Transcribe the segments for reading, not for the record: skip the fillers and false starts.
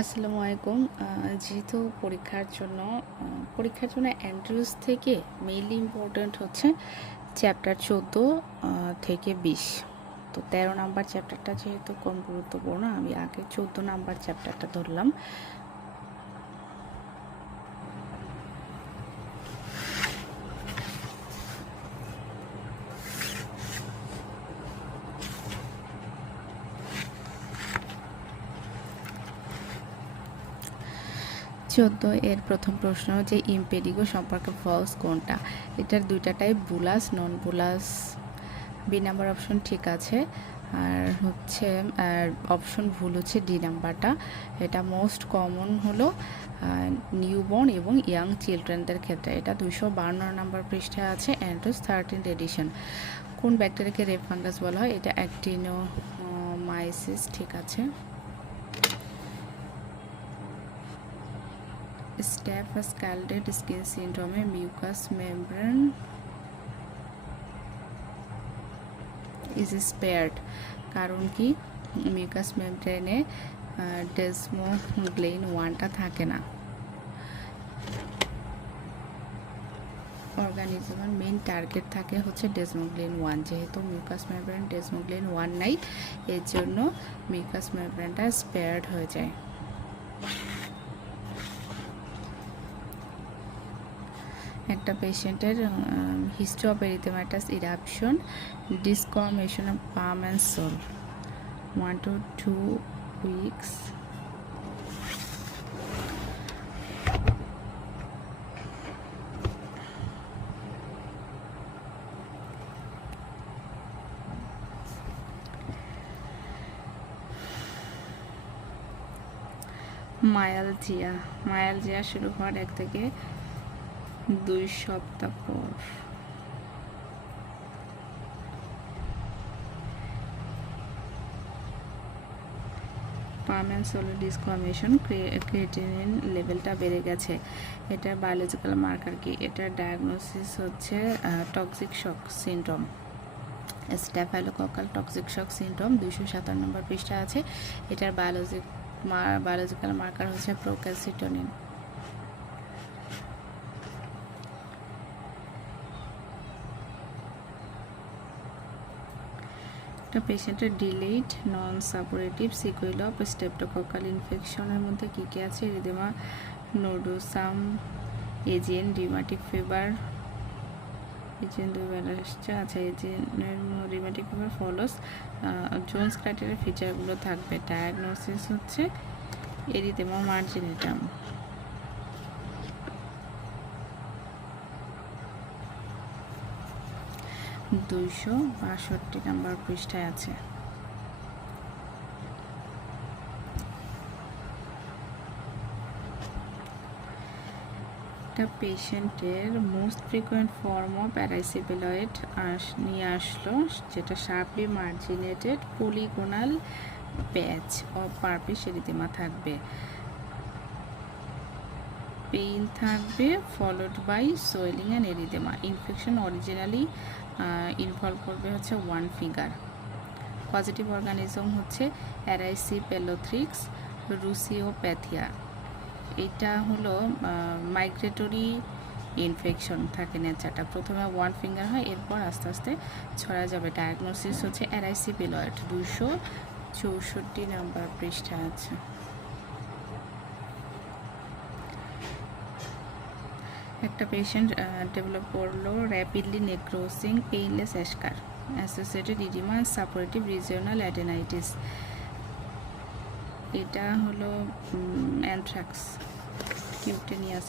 আসসালামু আলাইকুম। যেহেতু পরীক্ষার জন্য অ্যান্ড্রুজ থেকে মেইনলি ইম্পর্ট্যান্ট হচ্ছে চ্যাপ্টার 14 থেকে 20। তো 13 নাম্বার চ্যাপ্টারটা যেহেতু কম গুরুত্বপূর্ণ, আমি আগে 14 নাম্বার চ্যাপ্টারটা ধরলাম। এর প্রথম প্রশ্ন যে ইম্পেডিগো সম্পর্কে ফলস কোনটা? এটার দুইটা টাইপ, বুলাস, নন বুলাস। বি নাম্বার অপশন ঠিক আছে, আর অপশন ভুল হচ্ছে ডি নাম্বারটা। এটা মোস্ট কমন হলো নিউবর্ন এবং ইয়াং চিলড্রেনদের ক্ষেত্রে। এটা 252 নাম্বার পৃষ্ঠায় আছে, অ্যান্ড্রুজ 13th এডিশন। কোন ব্যাকটেরিয়াকে রেড ফাঙ্গাস বলা হয়? এটা অ্যাক্টিনোমাইসিস ঠিক আছে। স্ট্যাফ স্ক্যালডেড স্কিন সিন্ড্রোমে মিউকাস মেমব্রেন ইজ স্পেয়ার্ড, কারণ কি? মিউকাস মেমব্রেনে ডেসমোগ্লেইন 1টা থাকে না। অর্গানিজমের মেইন টার্গেট থাকে হচ্ছে ডেসমোগ্লেইন 1, যেহেতু মিউকাস মেমব্রেন ডেসমোগ্লেইন 1 নাই, এর জন্য মিউকাস মেমব্রেনটা স্পেয়ার্ড হয়ে যায়। একটা পেশেন্টের history of erythematous eruption, desquamation of palm and sole, 1 to 2 weeks। Myalgia শুরু হওয়ার 1 থেকে 2 সপ্তাহ পর। পাম অ্যান্ড সোলের ডিসকমিশন, ক্রিয়েটিনিন লেভেলটা বেড়ে গেছে। এটার বায়োলজিক্যাল মার্কার কি? এটার ডায়াগনোসিস হচ্ছে toxic shock syndrome, staphylococcal toxic shock syndrome, 257 number পৃষ্ঠা আছে। এটার বায়োলজিক্যাল মার্কার হচ্ছে প্রোক্যালসিটোনিন। একটা পেশেন্টের delayed non suppurative sequel of streptococcal ইনফেকশনের মধ্যে কী কী আছে? Erythema nodosum, AGN, rheumatic fever, AGN 2বার আসছে। আচ্ছা, এজিএনের রিউমাটিক ফিভার ফলোস। জোন্স ক্রাইটেরিয়ার ফিচারগুলো থাকবে। ডায়াগনোসিস হচ্ছে এরিদেমা মার্জিনেটাম। দুইশো 62 নম্বর পৃষ্ঠায় আছে। একটা পেশেন্টের most frequent form of erysipeloid নিয়ে আসলো, যেটা sharply marginated polygonal patch of purplish erythema থাকবে, পেইন থাকবে, followed by swelling and erythema. Infection originally involve করবে হচ্ছে 1 ফিঙ্গার। পজিটিভ অর্গানিজম হচ্ছে অ্যারাইসিপেলোথ্রিক্স রুসিওপ্যাথিয়া। এটা হলো মাইগ্রেটরি ইনফেকশন থাকে নেচারটা। প্রথমে 1 ফিঙ্গার হয়, এরপর আস্তে আস্তে ছড়া যাবে। ডায়াগনোসিস হচ্ছে অ্যারাইসিপেলয়েড, 264 নম্বর পৃষ্ঠা আছে। একটা পেশেন্ট ডেভেলপ করলো rapidly necrosing painless eschar, associated oedema, suppurative regional adenitis. এটা হলো অ্যানথ্রাক্স কিউটেনিয়াস।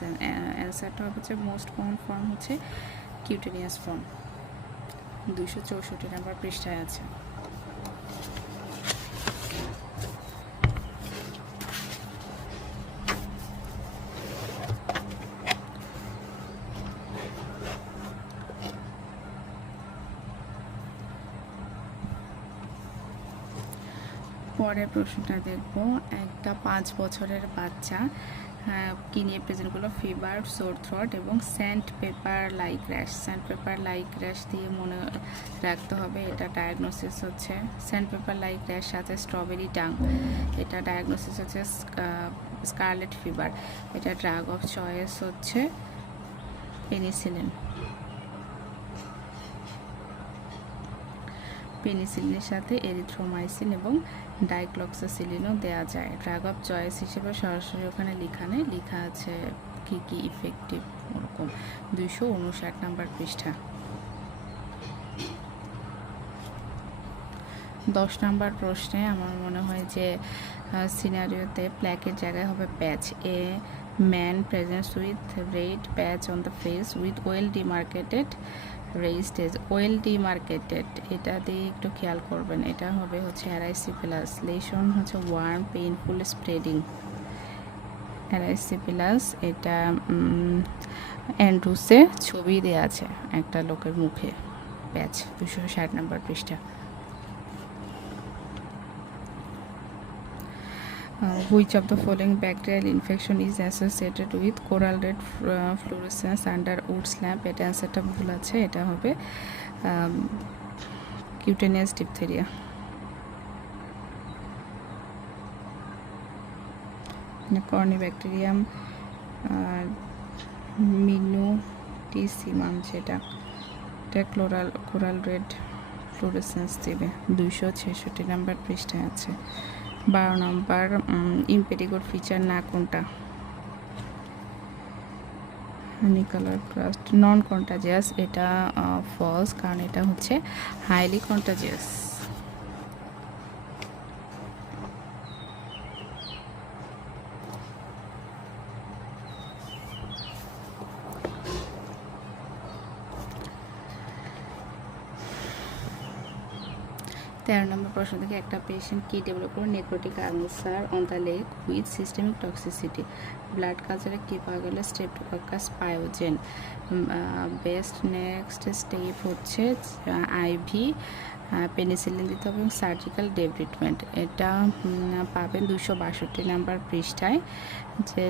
অ্যান্সারটা হচ্ছে মোস্ট কমন ফর্ম হচ্ছে কিউটেনিয়াস ফর্ম, 264 নম্বর পৃষ্ঠায় আছে। পরের প্রশ্নটা দেখব। একটা 5 বছরের বাচ্চা কী নিয়ে প্রেজেন্ট করলো? ফিভার, সোর থ্রোট এবং sandpaper like rash. Sandpaper like rash দিয়ে মনে রাখতে হবে, এটা ডায়াগনোসিস হচ্ছে স্যান্ড পেপার লাইক র্যাশ সাথে স্ট্রবেরি টাং, এটা ডায়াগনোসিস হচ্ছে স্কারলেট ফিভার। এটা ড্রাগ অফ চয়েস হচ্ছে পেনিসিলিন। পেনিসিলিনের সাথে এরিথ্রোমাইসিন এবং ডাইক্লক্সাসিলিনও দেওয়া যায়। ড্রাগ অফ চয়েস হিসেবে সরাসরি ওখানে লেখা আছে কী কী ইফেক্টিভ, ওরকম 259 নম্বর পৃষ্ঠা। 10 নম্বর প্রশ্নে আমার মনে হয় যে সিনারিওতে প্ল্যাকের জায়গায় হবে patch. A man presents with red patch on the face with well demarcated raised edge. Well demarcated, এটা দিয়ে একটু খেয়াল করবেন। এটা হবে হচ্ছে এরাইসিপিলাস। লেশন হচ্ছে ওয়ার্ম পেইনফুল স্প্রেডিং, এরাইসিপিলাস। এটা অ্যান্ড্রুসে ছবি দেওয়া আছে একটা লোকের মুখে, প্যাচ। 260 নম্বর পৃষ্ঠা। Which of the following bacterial infection is associated with coral red fluorescence under wood lamp? এটা অ্যান্সারটা ভুল আছে, এটা হবে কিউটেনিয়াস ডিপথেরিয়া। কর্নিব্যাকটেরিয়াম মিনুটিসিমাম, যেটা কোরাল রেড ফ্লোরেসেন্স দেবে। 266 নম্বর পৃষ্ঠায় আছে। 12 নম্বর, ইম্পেডিকোর ফিচার না কোনটা? নিকলার ক্রাস্ট নন কন্টাজিয়াস, এটা ফলস, কারণ এটা হচ্ছে হাইলি কন্টাজিয়াস। তেরো নম্বর প্রশ্ন থেকে একটা পেশেন্ট কি ডেভেলপ করে? Necrotic ulcer on the leg with systemic toxicity. Blood কালচারে কী পাওয়া গেলে? স্ট্রেপ্টোকক্কাস পায়োজেন। বেস্ট নেক্সট স্টেপ হচ্ছে আইভি পেনিসিলিন দিতে হবে এবং সার্জিক্যাল ডেব্রিটমেন্ট। এটা পাবেন 262 নম্বর পৃষ্ঠায়, যে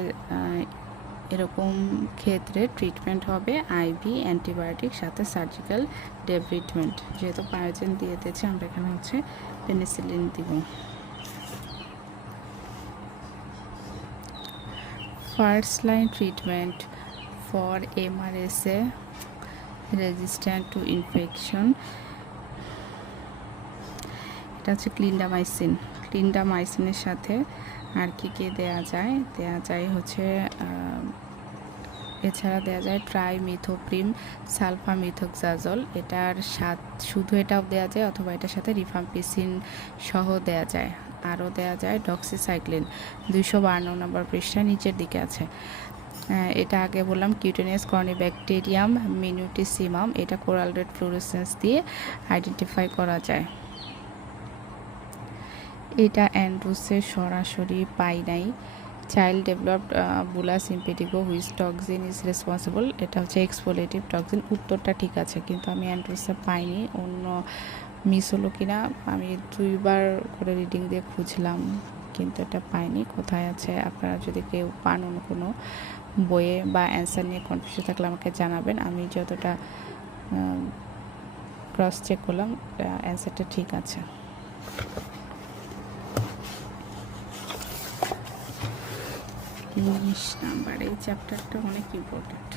এরকম ক্ষেত্রে ট্রিটমেন্ট হবে আইভি অ্যান্টিবায়োটিক সাথে সার্জিক্যাল ডেব্রিটমেন্ট। যেহেতু পায়োজেন দিয়ে দিয়েছে, আমরা এখানে হচ্ছে পেনিসিলিন দিব। First line treatment for MRSA resistant to infection, এটা হচ্ছে ক্লিন্ডামাইসিনের সাথে আর কি দেয়া যায় হচ্ছে এছাড়া দেওয়া যায় ট্রাইমিথোপ্রিম সালফামিথোক্সাজল। এটার শুধু এটাও দেওয়া যায়, অথবা এটার সাথে রিফাম্পিসিন সহ দেওয়া যায়। আরও দেওয়া যায় ডক্সিসাইক্লিন। 252 নম্বর পৃষ্ঠা নিচের দিকে আছে। এটা আগে বললাম কিউটেনিয়াস কর্নিব্যাকটেরিয়াম মিনুটিসিমাম, এটা কোরাল রেড ফ্লোরেসেন্স দিয়ে আইডেন্টিফাই করা যায়। এটা অ্যান্ড্রুসে সরাসরি পাই নাই। Child developed bullous impetigo which toxin is responsible, এটা হচ্ছে এক্সফোলেটিভ টক্সিন। উত্তরটা ঠিক আছে, কিন্তু আমি অ্যান্ড্রুসে পাইনি। অন্য মিস হলো কিনা আমি 2বার করে রিডিং দিয়ে খুঁজলাম, কিন্তু এটা পাইনি। কোথায় আছে? আপনারা যদি কেউ পান অন্য কোনো বইয়ে বা অ্যান্সার নিয়ে কনফিউশন থাকলে আমাকে জানাবেন। আমি যতটা ক্রস চেক করলাম, অ্যান্সারটা ঠিক আছে। নাম্বার, এই চ্যাপ্টারটা অনেক ইম্পর্টেন্ট।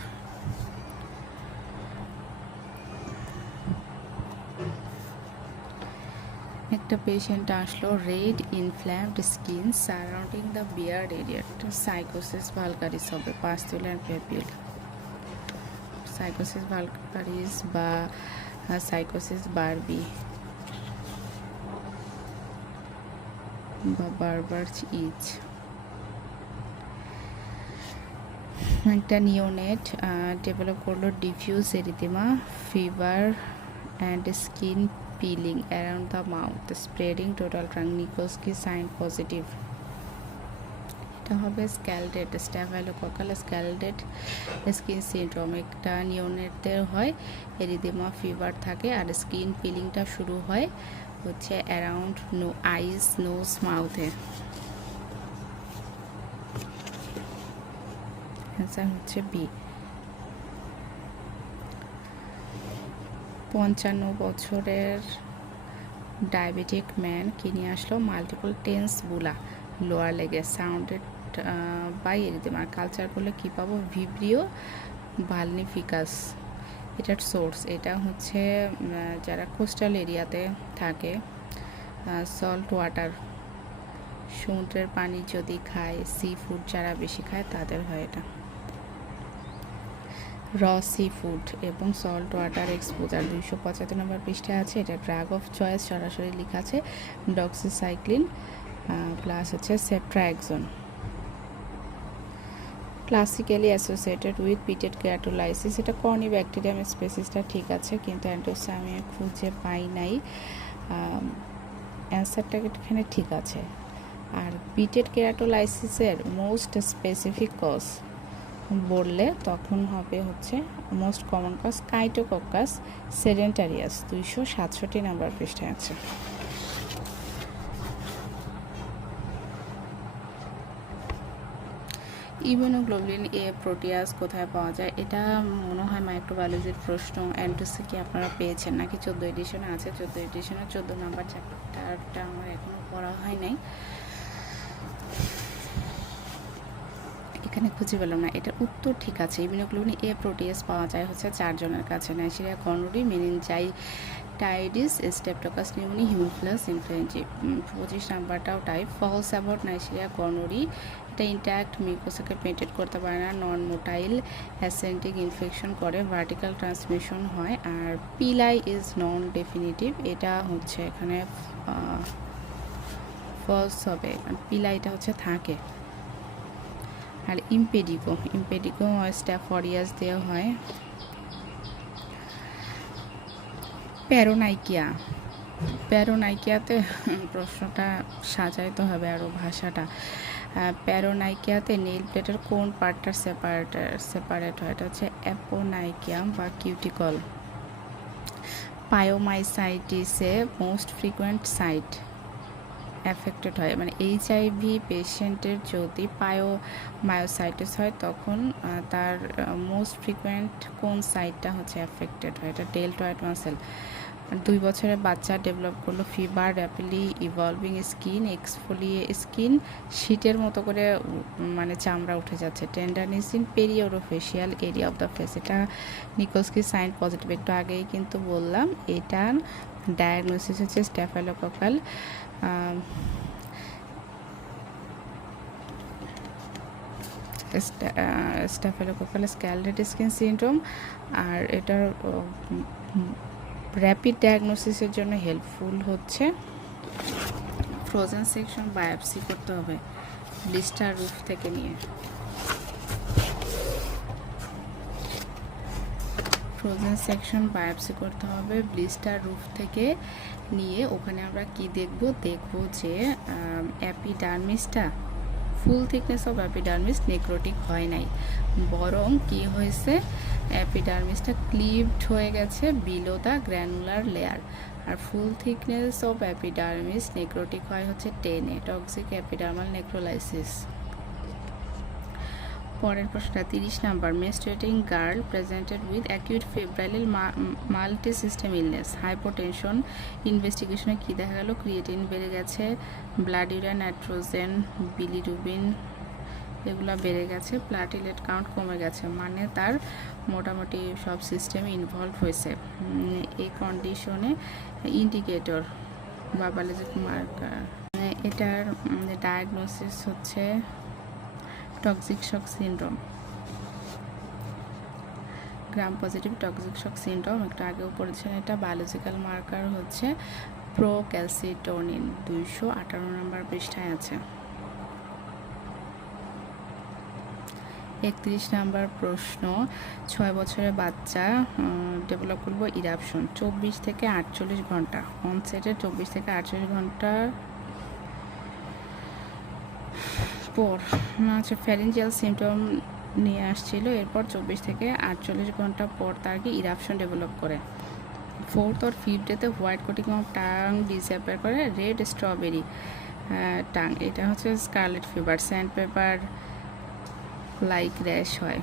একটা পেশেন্ট আসলো, red inflamed skin surrounding the beard area, sycosis vulgaris হবে, পাস্তুল অ্যান্ড পেপিল। সাইকোসিস ভালগারিস বা সাইকোসিস বারবি বা বারবার্চ ইচ। একটা নিওনেট ডেভেলপ করলো diffuse erythema, fever and skin peeling around the mouth, spreading total trunk, Nikolsky sign positive. এটা হবে স্ক্যালডেড, staphylococcal স্ক্যালডেড skin syndrome. একটা নিওনেটদের হয়, erythema, fever থাকে, আর স্কিন পিলিংটা শুরু হয় হচ্ছে অ্যারাউন্ড আইস, নোজ, মাউথে। অ্যান্সার হচ্ছে বি। 55 বছরের ডায়াবেটিক ম্যান কি নিয়ে আসলো? মাল্টিপল টেন্স বুলা লোয়ার লেগে সাউন্ডেড বাই এরিদেমা। কালচার করলে কী পাবো? ভিব্রিও ভালনিফিকাস। এটার সোর্স এটা হচ্ছে যারা কোস্টাল এরিয়াতে থাকে, সল্ট ওয়াটার, সমুদ্রের পানি যদি খায়, সি ফুড যারা বেশি খায় তাদের হয় এটা। র সি ফুড এবং সল্ট ওয়াটার এক্সপোজার 275 নম্বর পৃষ্ঠায় আছে। এটা ড্রাগ অফ চয়েস সরাসরি লেখা আছে ডক্সিসাইক্লিন প্লাস হচ্ছে সেপ্ট্রাক্সন। ক্লাসিক্যালি অ্যাসোসিয়েটেড উইথ পিটেড কেরাটোলাইসিস, এটা কর্নি ব্যাকটেরিয়াম স্পেসিসটা ঠিক আছে, কিন্তু অ্যান্টোসা আমি খুঁজে পাই নাই। অ্যান্সারটা এখানে ঠিক আছে। আর পিটেড কেরাটোলাইসিসের মোস্ট স্পেসিফিক কজ বললে তখন হবে হচ্ছে মোস্ট কমন কজ কাইটোকক্কাস সেডেন্টারিয়াস 267 নাম্বার পৃষ্ঠায় আছে। ইমিউনোগ্লোবুলিন এ প্রোটিয়াস কোথায় পাওয়া যায়? এটা মনে হয় মাইক্রোবায়োলজির প্রশ্ন। অ্যান্টোসি কি আপনারা পেয়েছেন নাকি? 14 এডিশনে আছে। 14 এডিশনে 14 নাম্বার চ্যাপ্টারটা আমার এখনও পড়া হয় নাই, এখানে খুঁজে পেলাম না। এটার উত্তর ঠিক আছে। ইমিউনোগ্লোবুলিন এ প্রোটিয়াস পাওয়া যায় হচ্ছে 4 জনের কাছে: Neisseria gonorrhoeae, meningitidis, streptococcus pneumoniae, haemophilus influenzae. 25 নাম্বারটাও type. False about Neisseria gonorrhoeae, এটা ইন্ট্যাক্ট মিউকোসাকে পেন্টেড করতে পারে না, নন মোটাইল অ্যাসেন্টিক ইনফেকশন করে, ভার্টিক্যাল ট্রান্সমিশন হয়। আর পিলাই ইজ নন ডেফিনিটিভ, এটা হচ্ছে এখানে ফলস হবে, কারণ পিলাইটা হচ্ছে থাকে। আর ইম্পেডিগো স্ট্যাফোরিয়াস দেওয়া হয়। প্যারোনাইকিয়াতে প্রশ্নটা সাজাইতে হবে আরও ভাষাটা। প্যারোনাইকিয়াতে নেইল প্লেটের কোন পার্টটা সেপারেট হয়? এটা হচ্ছে অ্যাপোনাইকিয়াম বা কিউটিকল। পায়োমাইসাইটিসে মোস্ট ফ্রিকুয়েন্ট সাইট অ্যাফেক্টেড হয়, মানে HIV পেশেন্টের যদি মায়োসাইটিস হয় তখন তার মোস্ট ফ্রিকুয়েন্ট কোন সাইটটা হচ্ছে অ্যাফেক্টেড হয়? এটা ডেল্টয়েড মাসেল। 2 বছরের বাচ্চা ডেভেলপ করলো fever, rapidly evolving skin, exfoliate skin, শীটের মতো করে মানে চামড়া উঠে যাচ্ছে, tenderness in periorofacial area of the face. এটা নিকোলস্কি সাইন পজিটিভ, একটু আগেই কিন্তু বললাম। এটার ডায়াগনোসিস হচ্ছে স্ট্যাফাইলোকোকাল স্ট্যাফাইলোকোকাল স্ক্যালডেড স্কিন সিনড্রোম। আর এটার র্যাপিড ডায়াগনোসিসের জন্য হেল্পফুল হচ্ছে ফ্রোজেন সেকশন বায়োপসি করতে হবে ব্লিস্টার রুফ থেকে নিয়ে। ফ্রোজেন সেকশন বায়োপসি করতে হবে ব্লিস্টার রুফ থেকে নিয়ে। ওখানে আমরা কি দেখব যে অ্যাপিডার্মিসটা full thickness of epidermis necrotic হয় নাই, বরং কি হয়েছে, অ্যাপিডার্মিসটা ক্লিভড হয়ে গেছে বিলো দ্য গ্র্যানুলার লেয়ার। আর full thickness of epidermis necrotic হয় হচ্ছে 10 এ, টক্সিক অ্যাপিডার্মাল নেক্রোলাইসিস। পরের প্রশ্নটা 30 নাম্বার। Menstruating girl presented with acute febrile multi system illness, hypotension ইনভেস্টিগেশনে কী দেখা গেল? ক্রিয়েটিন বেড়ে গেছে, ব্লাড ইউরিয়া নাইট্রোজেন, বিলিরুবিন এগুলো বেড়ে গেছে, প্লাটিলেট কাউন্ট কমে গেছে, মানে তার মোটামুটি সব সিস্টেমে ইনভলভ হয়েছে। এই কন্ডিশনে ইন্ডিকেটর বা বায়োলজিক মার্কার, এটার ডায়াগনোসিস হচ্ছে toxic shock syndrome, gram positive toxic shock syndrome, একটু আগেও পড়েছেন। এটা বায়োলজিক্যাল মার্কার হচ্ছে প্রোক্যালসিটোনিন, 258 নম্বর পৃষ্ঠায় আছে। 31 নাম্বার প্রশ্ন। 6 বছরের বাচ্চা ডেভেলপ করবো ইরাপশন 24 থেকে 48 ঘন্টা, অনসেটে 24 থেকে 48 ঘন্টা পর হচ্ছে ফ্যারিঞ্জিয়াল সিমটম নিয়ে আসছিল, এরপর 24 থেকে 48 ঘন্টা পর তার কি ইরাপশন ডেভেলপ করে। 4th or 5th ডেতে white coating of tongue disappear করে, রেড স্ট্রবেরি টাং, এটা হচ্ছে scarlet fever. Sandpaper like rash হয়।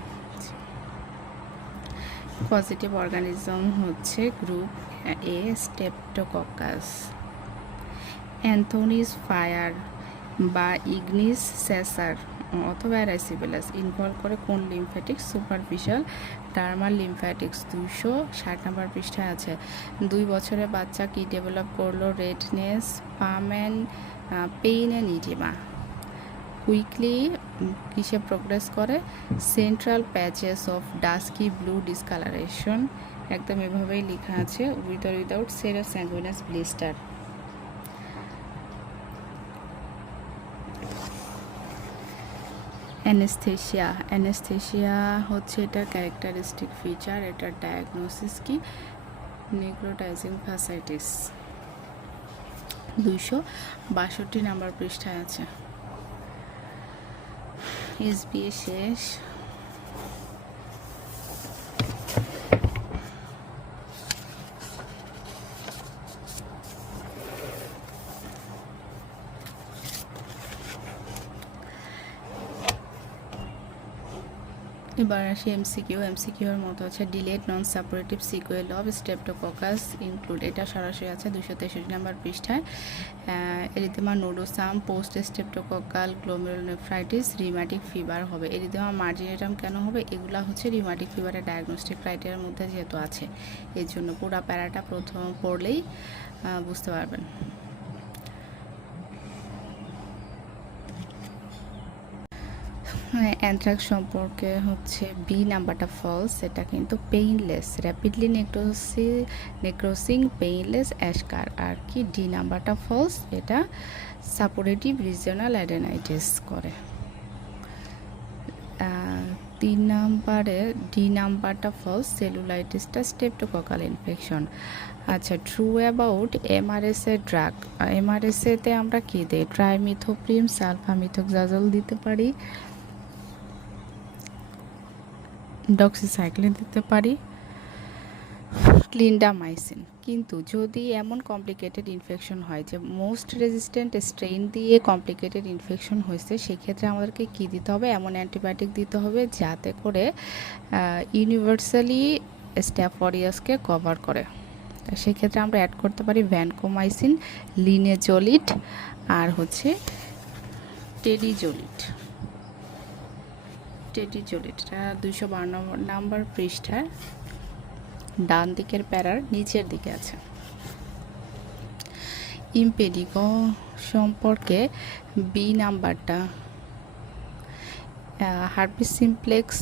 পজিটিভ অর্গানিজম হচ্ছে group A streptococcus. Anthony's fire বা ইগনিস সেসার অথবা অ্যারাইসিবেলাস ইনভলভ করে কোন lymphatic? Superficial dermal lymphatics. 260 number পৃষ্ঠায় আছে। 2 বছরের বাচ্চা কি ডেভেলপ করলো? Redness, pain and oedema. Quickly কিসে প্রোগ্রেস করে? Central patches of dusky blue discolouration. একদম এভাবেই লেখা আছে, with or without serosanguinous blister. Anaesthesia হচ্ছে এটার ক্যারেক্টারিস্টিক ফিচার। এটার ডায়াগনোসিস কি? Necrotising fasciitis. 262 নম্বর পৃষ্ঠায় আছে। এসবিএ শেষ। এবার আসি এমসিকিউ এর মতো আছে। Delayed non suppurative sequel of streptococcus include. এটা সরাসরি আছে 263 নম্বর পৃষ্ঠায়। Erythema nodosum, post streptococcal glomerulonephritis, rheumatic fever হবে। এরিথেমা মার্জিনেটাম কেন হবে? এগুলা হচ্ছে রিউম্যাটিক ফিভারের ডায়াগনস্টিক ক্রাইটেরিয়ার মধ্যে যেহেতু আছে, এর জন্য পুরো প্যারাটা প্রথম পড়লেই বুঝতে পারবেন। অ্যানথ্রাক্স সম্পর্কে হচ্ছে বি নাম্বারটা ফলস। এটা কিন্তু পেইনলেস, র্যাপিডলি নেক্রোসিং পেইনলেস অ্যাশকার। আর কি ডি নাম্বারটা ফলস, এটা সাপোরেটিভ রিজিওনাল অ্যাডেনাইটিস করে। 3 নাম্বারে ডি নাম্বারটা ফলস, সেলুলাইটিসটা স্ট্রেপ্টোককাল ইনফেকশন। আচ্ছা, ট্রু অ্যাবাউট এমআরএসএ ড্রাগ। এমআরএসএতে আমরা কী দিই? ট্রাইমিথোপ্রিম, সালফামিথোক্সাজল দিতে পারি, ডক্সিসাইক্লিন দিতে পারি, ক্লিন্ডামাইসিন। কিন্তু যদি এমন কমপ্লিকেটেড ইনফেকশন হয় যে মোস্ট রেজিস্ট্যান্ট স্ট্রেইন দিয়ে কমপ্লিকেটেড ইনফেকশন হয়েছে, সেক্ষেত্রে আমাদেরকে কী দিতে হবে? এমন অ্যান্টিবায়োটিক দিতে হবে যাতে করে ইউনিভার্সালি স্ট্যাফ অরিয়াসকে কভার করে। সেক্ষেত্রে আমরা অ্যাড করতে পারি ভ্যানকোমাইসিন, লিনেজোলিট আর হচ্ছে টেডিজোলিট। টেডিজোলিটটা 252 নাম্বার পৃষ্ঠার ডান দিকের প্যারার নিচের দিকে আছে। ইমপেডিগো সম্পর্কে বি নাম্বারটা, হার্পিস সিমপ্লেক্স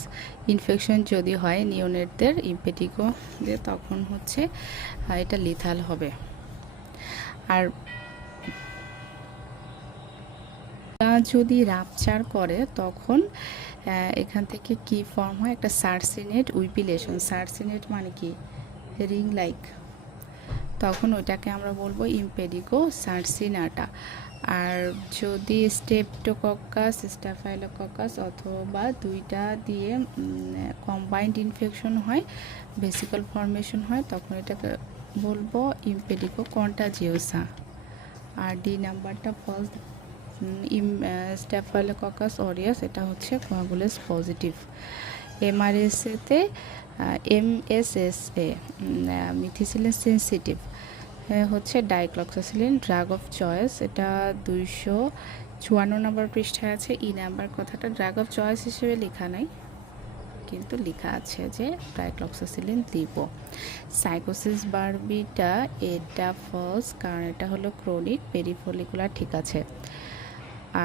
ইনফেকশন যদি হয় নিওনেটদের ইমপেডিগো দিয়ে, তখন হচ্ছে এটা লিথাল হবে। আর যদি রাপচার করে তখন এখান থেকে কি ফর্ম হয়? একটা সার্সিনেট উইপিলেশন। সার্সিনেট মানে কি? Ring like. তখন ওইটাকে আমরা বলবো ইমপেডিগো সার্সিনাটা। আর যদি স্টেপটোকক্কাস, স্টাফাইলোকক্কাস অথবা দুইটা দিয়ে কম্বাইন্ড ইনফেকশন হয়, ভেসিকল ফর্মেশন হয়, তখন এটাকে বলবো ইমপেডিগো কন্টাজিওসা। আর ডি নাম্বারটা ফলস, স্ট্যাফাইলোকক্কাস অরিয়াস, এটা হচ্ছে কোয়াগুলেস পজিটিভ। এমআরএসএতে এমএসএসএ মিথিসিলিন সেন্সিটিভ হচ্ছে ডাইক্লক্সাসিলিন ড্রাগ অফ চয়েস। এটা 254 নম্বর পৃষ্ঠায় আছে। ই নাম্বার কথাটা ড্রাগ অফ চয়েস হিসেবে লেখা নাই, কিন্তু লেখা আছে যে ডাইক্লক্সাসিলিন দিব। সাইকোসিস বারবিটা, এটা ফলস, কারণ এটা হলো ক্রনিক পেরিফলিকুলার, ঠিক আছে।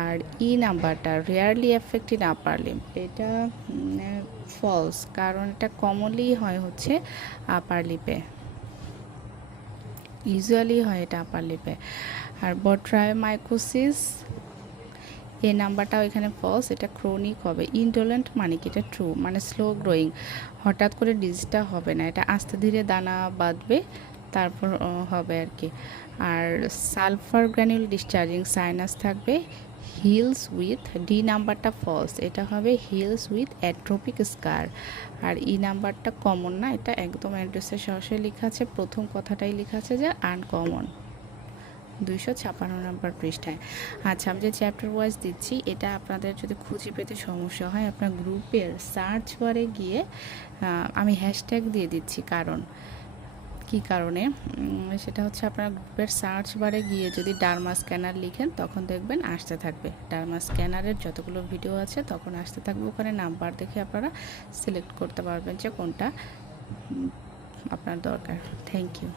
আর ই নাম্বারটা রেয়ারলি এফেক্টেড আপার লিম্ব, এটা ফলস, কারণ এটা কমনলি হয় হচ্ছে আপার লিপে, ইউজুয়ালি হয় এটা আপার লিপে। আর বট্রায়োমাইকোসিস, এই নাম্বারটাও এখানে ফলস, এটা ক্রনিক হবে। ইনডোলেন্ট মানে কি? এটা ট্রু, মানে স্লো গ্রোয়িং, হঠাৎ করে ডিজিজটা হবে না, এটা আস্তে ধীরে দানা বাঁধবে তারপর হবে আর কি। আর সালফার গ্র্যানুল ডিসচার্জিং সাইনাস থাকবে, হিলস উইথ, ডি নাম্বারটা ফলস, এটা হবে হিলস উইথ অ্যাট্রোপিক স্কার। আর ই নাম্বারটা কমন না, এটা একদম অ্যাড্রেসে সরাসরি লেখা আছে, প্রথম কথাটাই লেখা আছে যে আনকমন। 256 নম্বর পৃষ্ঠায়। আচ্ছা, আমি যে চ্যাপ্টার ওয়াইজ দিচ্ছি এটা আপনাদের যদি খুঁজে পেতে সমস্যা হয় আপনার গ্রুপের সার্চ বারে গিয়ে আমি হ্যাশট্যাগ দিয়ে দিচ্ছি, কারণ কি কারণে সেটা হচ্ছে আপনার গ্রুপের সার্চ বারে গিয়ে যদি ডার্মা স্ক্যানার লিখেন তখন দেখবেন আসতে থাকবে, ডার্মা স্ক্যানারের যতগুলো ভিডিও আছে তখন আসতে থাকবে, ওখানে নাম্বার দেখে আপনারা সিলেক্ট করতে পারবেন যে কোনটা আপনার দরকার। Thank you.